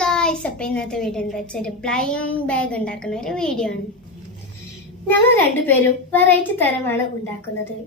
Guys, അപ്പോൾ ഇന്നത്തെ video എന്താ വെച്ചാൽ ഒരു ബ്ലൈൻഡ് ബാഗ് ഉണ്ടാക്കുന്ന ഒരു വീഡിയോ ആണ്. ഞങ്ങൾ രണ്ടുപേരും വെറൈറ്റി തരമാണ് ഉണ്ടാക്കുന്നത്.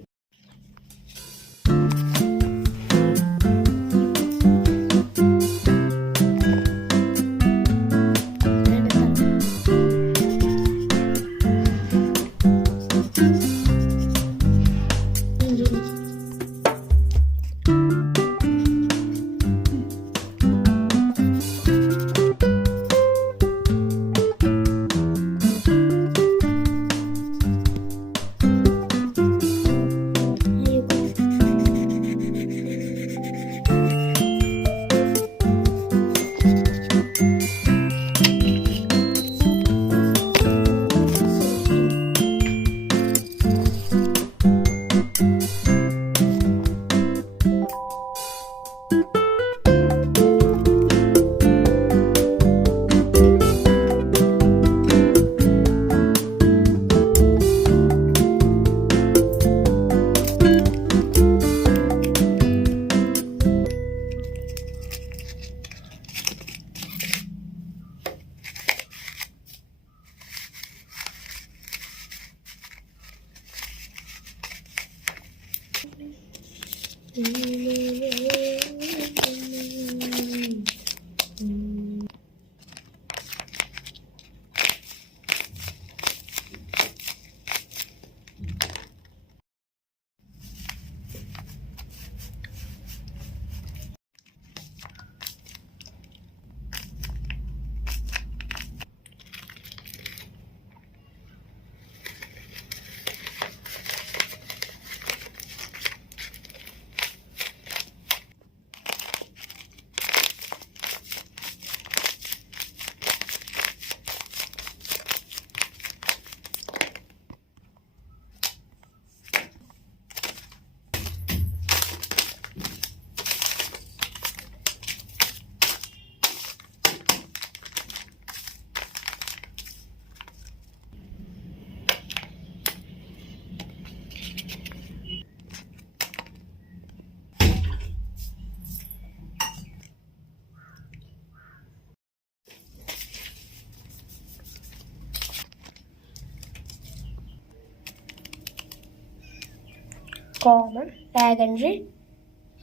Common, secondary,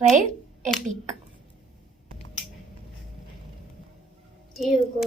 rare, epic. Here you go.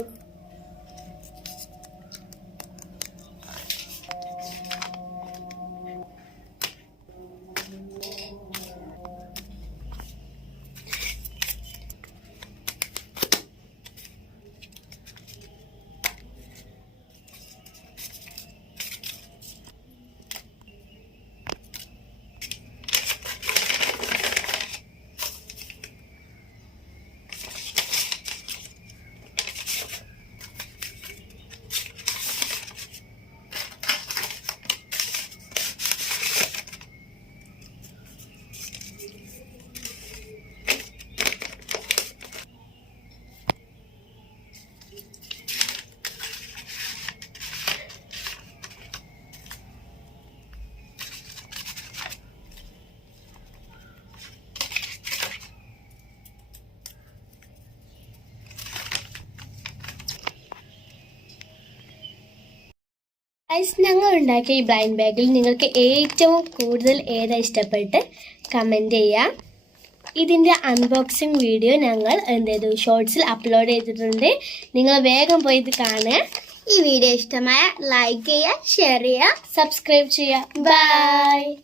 ഞങ്ങൾ ഉണ്ടാക്കിയ ഈ ബ്ലൈൻഡ് ബാഗിൽ നിങ്ങൾക്ക് ഏറ്റവും കൂടുതൽ ഏതാ ഇഷ്ടപ്പെട്ട് കമൻറ്റ് ചെയ്യുക. ഇതിൻ്റെ അൺബോക്സിങ് വീഡിയോ ഞങ്ങൾ ഷോർട്സിൽ അപ്ലോഡ് ചെയ്തിട്ടുണ്ട്. നിങ്ങൾ വേഗം പോയി ഇത് കാണുക. ഈ വീഡിയോ ഇഷ്ടമായ ലൈക്ക് ചെയ്യുക, ഷെയർ ചെയ്യുക, സബ്സ്ക്രൈബ് ചെയ്യുക. ബൈ.